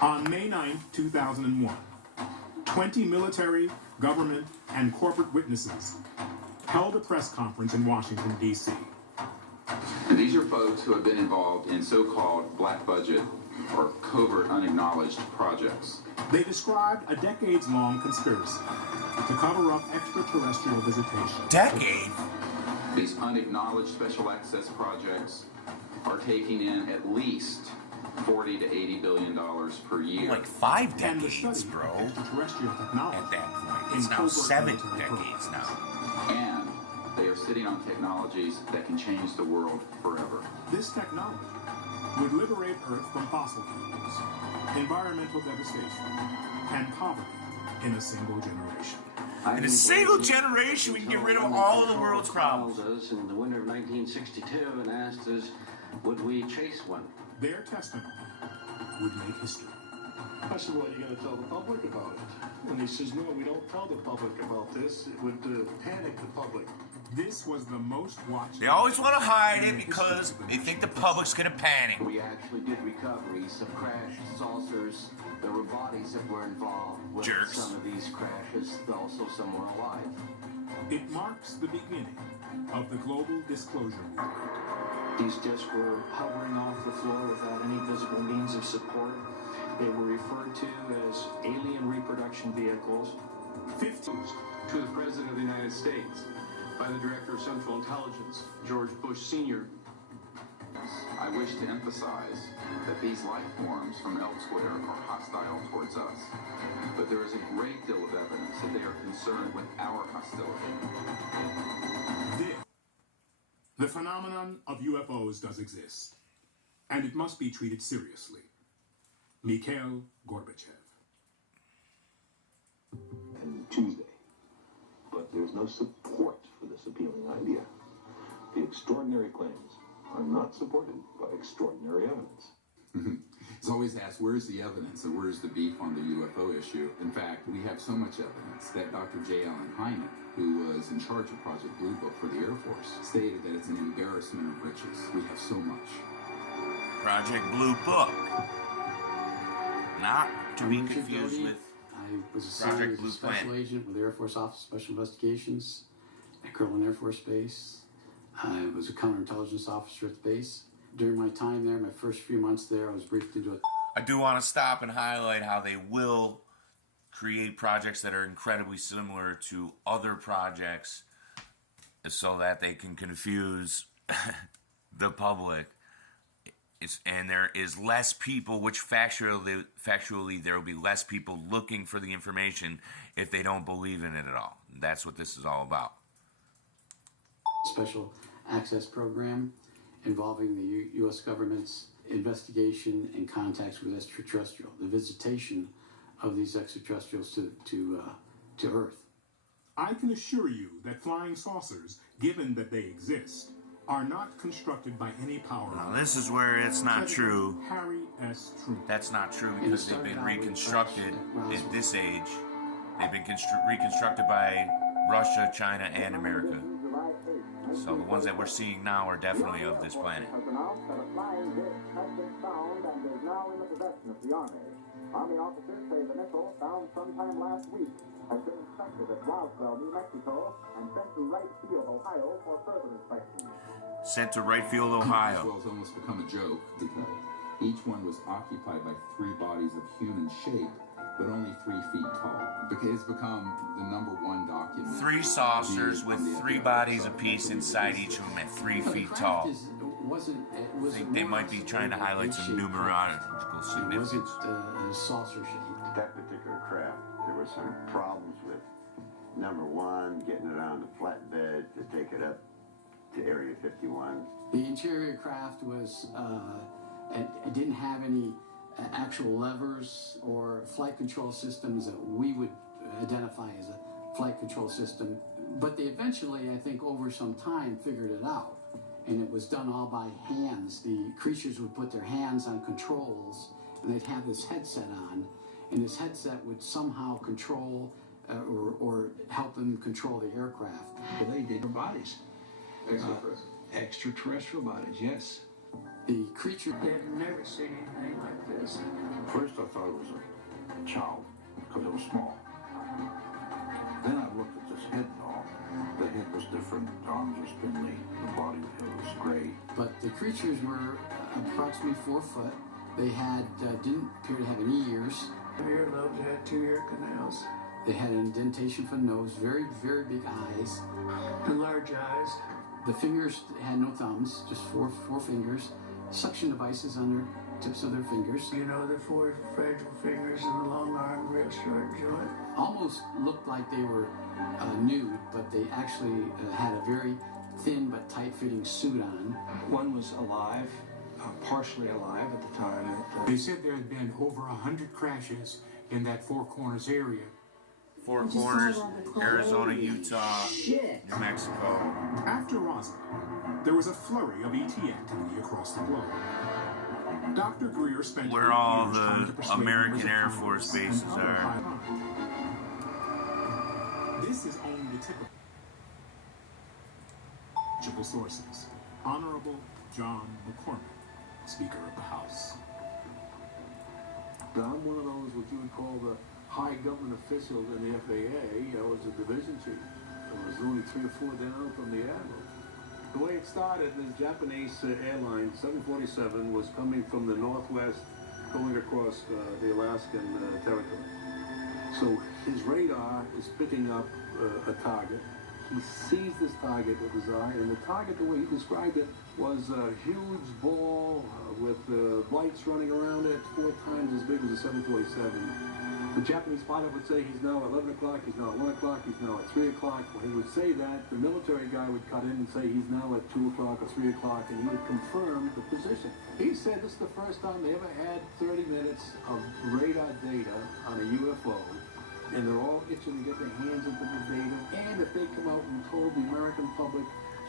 On May 9, 2001, 20 military, government, and corporate witnesses held a press conference in Washington, D.C. And these are folks who have been involved in so-called black budget or covert unacknowledged projects. They described a decades-long conspiracy to cover up extraterrestrial visitation. Decade? These unacknowledged special access projects are taking in at least $40 to $80 billion per year. Like 5 And the decades, study bro. of extraterrestrial technology At that point. in It's now covert 7 military decades programs. now. And they are sitting on technologies that can change the world forever. This technology would liberate Earth from fossil fuels, environmental devastation, and poverty in a single generation. In a single generation, we can get rid of all of the world's problems. Us in the winter of 1962 and asked us, would we chase one? Their testimony would make history. I said, well, are you going to tell the public about it? And he says, no, we don't tell the public about this. It would panic the public. This was the most watched. They always want to hide it because they think the public's gonna panic. We actually did recoveries of crashed saucers. There were bodies that were involved with Jerks. some of these crashes, also some were alive. It marks the beginning of the global disclosure movement. These discs were hovering off the floor without any visible means of support. They were referred to as alien reproduction vehicles. 50 To the President of the United States by the Director of Central Intelligence, George Bush Sr. I wish to emphasize that these life forms from elsewhere are hostile towards us, but there is a great deal of evidence that they are concerned with our hostility. The phenomenon of UFOs does exist, and it must be treated seriously. Mikhail Gorbachev. And Tuesday. But there's no support for this appealing idea. The extraordinary claims are not supported by extraordinary evidence. It's always asked, where's the evidence and where's the beef on the UFO issue? In fact, we have so much evidence that Dr. J. Allen Hynek, who was in charge of Project Blue Book for the Air Force, stated that it's an embarrassment of riches. We have so much. Project Blue Book. Not to be Richard confused Doty. with I was assigned Project as a Blue special Planet. agent with the Air Force Office of Special Investigations at Kirtland Air Force Base. I was a counterintelligence officer at the base. During my time there, my first few months there, I was briefed into a I do want to stop and highlight how they will create projects that are incredibly similar to other projects so that they can confuse the public. And there is less people, which factually there will be less people looking for the information if they don't believe in it at all. That's what this is all about. special access program involving the U.S. government's investigation and contacts with extraterrestrial, the visitation of these extraterrestrials to Earth. I can assure you that flying saucers, given that they exist, are not constructed by any power. Now, this is where it's not true. Harry S. Truman. That's not true because they've been reconstructed at this age. They've been reconstructed by Russia, China, and America. So the ones that we're seeing now are definitely of this planet. Army officers say the missile, found sometime last week, has been inspected at Roswell, New Mexico, and sent to Wright Field, Ohio, for further inspection. Sent to Wright Field, Roswell Ohio. has almost become a joke because each one was occupied by 3 bodies of human shape, but only 3 feet tall. It's become the #1 document. 3 saucers with 3 bodies apiece inside each of them at 3 feet tall. I think they might be trying to highlight some numerological significance. It wasn't saucer shaped. That particular craft, there were some problems with, #1, getting it on the flatbed to take it up to Area 51. The interior craft was, it didn't have any actual levers or flight control systems that we would identify as a flight control system. But they eventually, I think, over some time, figured it out. And it was done all by hands. The creatures would put their hands on controls, and they'd have this headset on, and this headset would somehow control or help them control the aircraft. They did their bodies. Extraterrestrial bodies, yes. The creature They had never seen anything like this. First I thought it was a child because it was small. Then I looked at this head doll. The head was different, the arms were spindly, the body was gray. But the creatures were approximately 4 foot. They had didn't appear to have any ears. The earlobes had 2 ear canals. They had an indentation for the nose, very, very big eyes. And large eyes. The fingers had no thumbs, just four fingers. Suction devices on their tips of their fingers. You know, the 4 fragile fingers and the long arm, real short joint. Almost looked like they were nude, but they actually had a very thin but tight-fitting suit on. One was alive, partially alive at the time. They said there had been over 100 crashes in that Four Corners area. Four Corners, Arizona, Utah, New Mexico. After Roswell, there was a flurry of ET activity across the globe. Dr. Greer spent where 8 all years trying to the persuade American members of Air Congress Force bases and other are. high- This is only the typical sources. Honorable John McCormick, Speaker of the House. Now, I'm one of those what you would call the high government officials in the FAA. I was a division chief. I was only 3 or 4 down from the admiral. The way it started, this Japanese airline 747 was coming from the northwest, going across the Alaskan territory. So his radar is picking up a target. He sees this target with his eye, and the target, the way he described it, was a huge ball with lights running around it, 4 times as big as a 747. The Japanese pilot would say he's now at 11 o'clock, he's now at 1 o'clock, he's now at 3 o'clock. When he would say that, the military guy would cut in and say he's now at 2 o'clock or 3 o'clock, and he would confirm the position. He said this is the first time they ever had 30 minutes of radar data on a UFO, and they're all itching to get their hands into the data. And if they come out and told the American public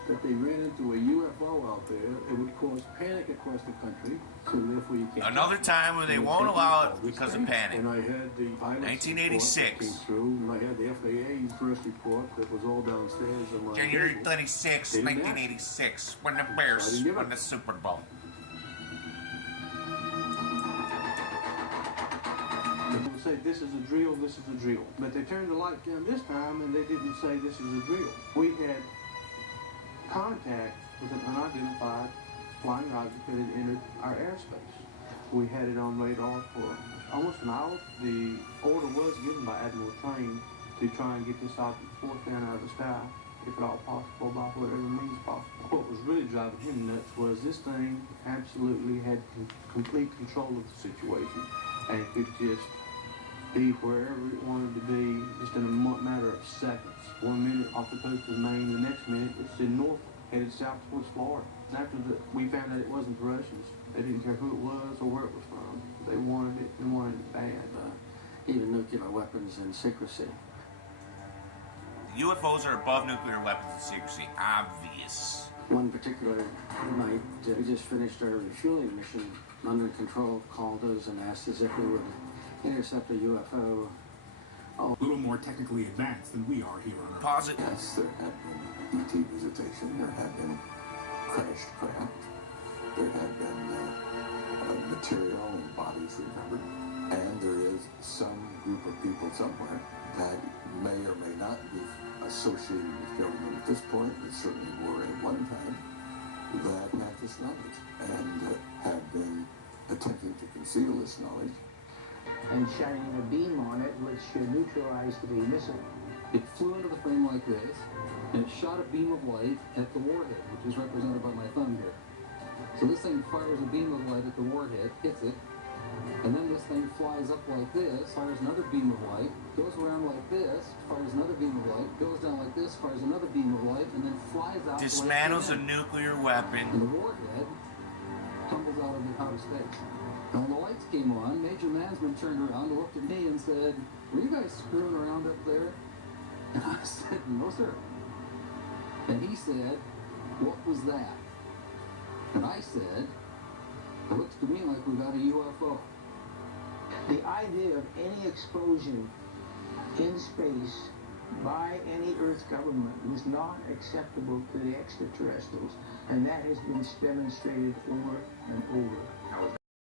that they ran into a UFO out there, it would cause panic across the country. So therefore you can't. Another time when they won't allow it because of panic. And I had the pilot's 1986. report that came through, and I had the FAA's first report that was all downstairs on my January table. 26, 1986, when the Bears won the Super Bowl. They would say, this is a drill, this is a drill. But they turned the lights down this time and they didn't say this is a drill. We had contact with an unidentified flying object that had entered our airspace. We had it on radar for almost an hour. The order was given by Admiral Train to try and get this object forced down out of the sky, if at all possible, by whatever means possible. What was really driving him nuts was this thing absolutely had complete control of the situation and could just be wherever it wanted to be just in a matter of seconds. 1 minute off the coast of Maine, the next minute it's in Norfolk, headed south towards Florida. And after we found that it wasn't the Russians, they didn't care who it was or where it was from. They wanted it and wanted it bad. Even nuclear weapons and secrecy. UFOs are above nuclear weapons and secrecy. Obvious. One particular night, we just finished our refueling mission. Under Control called us and asked us if we would intercept a UFO. A little more technically advanced than we are here on Earth. Pause it. Yes, there had been ET visitation, there had been crashed craft, there had been material and bodies recovered, and there is some group of people somewhere that may or may not be associated with government at this point, but certainly were at one time, that have this knowledge and have been attempting to conceal this knowledge. And shining a beam on it, which neutralized the missile. It flew into the frame like this, and it shot a beam of light at the warhead, which is represented by my thumb here. So this thing fires a beam of light at the warhead, hits it, and then this thing flies up like this, fires another beam of light, goes around like this, fires another beam of light, goes down like this, fires another beam of light, and then flies out. Dismantles a nuclear weapon. And the warhead tumbles out of outer space. And when the lights came on, Major Mansman turned around and looked at me and said, "Were you guys screwing around up there?" And I said, "No, sir." And he said, "What was that?" And I said, "It looks to me like we got a UFO." The idea of any explosion in space by any Earth government was not acceptable to the extraterrestrials, and that has been demonstrated over and over.